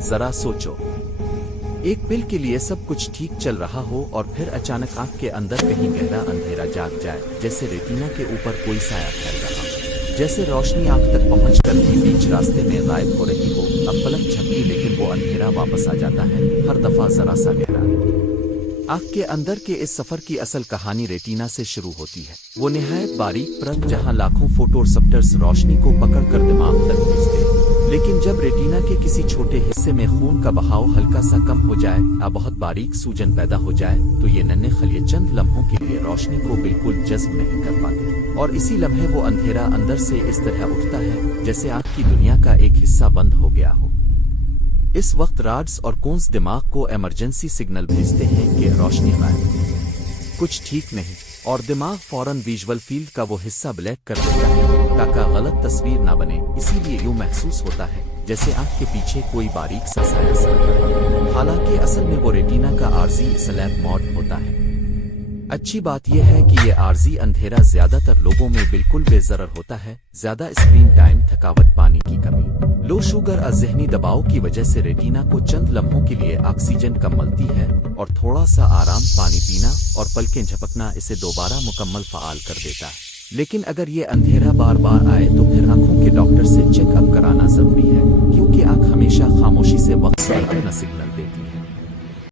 ذرا سوچو، ایک پل کے لیے سب کچھ ٹھیک چل رہا ہو اور پھر اچانک آنکھ کے اندر کہیں گہرا اندھیرا جاگ جائے، جیسے ریٹینا کے اوپر کوئی سایہ پھیل رہا ہو، جیسے روشنی آنکھ تک پہنچ کر بھی بیچ راستے میں غائب ہو رہی ہو۔ اب پلک جھپکی لیکن وہ اندھیرا واپس آ جاتا ہے، ہر دفعہ ذرا سا گہرا۔ آنکھ کے اندر کے اس سفر کی اصل کہانی ریٹینا سے شروع ہوتی ہے، وہ نہایت باریک پرت جہاں لاکھوں فوٹو ریسپٹرز روشنی کو پکڑ کر دماغ تک بھیجتے ہیں۔ لیکن جب ریٹینا کے کسی چھوٹے حصے میں خون کا بہاؤ ہلکا سا کم ہو جائے یا بہت باریک سوجن پیدا ہو جائے تو یہ ننھے خلیے چند لمحوں کے لیے روشنی کو بالکل جذب نہیں کر پاتے، اور اسی لمحے وہ اندھیرا اندر سے اس طرح اٹھتا ہے جیسے آنکھ کی دنیا کا ایک حصہ بند ہو گیا ہو۔ اس وقت راڈز اور کونز دماغ کو ایمرجنسی سگنل بھیجتے ہیں کہ روشنی غائب، کچھ ٹھیک نہیں، اور دماغ فوراً ویژول فیلڈ کا وہ حصہ بلیک کر دیتا ہے تاکہ غلط تصویر نہ بنے۔ اسی لیے یوں محسوس ہوتا ہے جیسے آنکھ کے پیچھے کوئی باریک سا سایہ سر ہے، حالانکہ اصل میں وہ ریٹینا کا عارضی سلیپ موڈ ہوتا ہے۔ اچھی بات یہ ہے کہ یہ عارضی اندھیرا زیادہ تر لوگوں میں بالکل بے ضرر ہوتا ہے۔ زیادہ اسکرین ٹائم، تھکاوٹ، پانی کی کمی، لو شوگر اور ذہنی دباؤ کی وجہ سے ریٹینا کو چند لمحوں کے لیے آکسیجن کم ملتی ہے، اور تھوڑا سا آرام، پانی پینا اور پلکیں جھپکنا اسے دوبارہ مکمل فعال کر دیتا ہے۔ لیکن اگر یہ اندھیرا بار بار آئے تو پھر آنکھوں کے ڈاکٹر سے چیک اپ کرانا ضروری ہے، کیونکہ آنکھ ہمیشہ خاموشی سے وقت پر اپنا سگنل دیتی ہے۔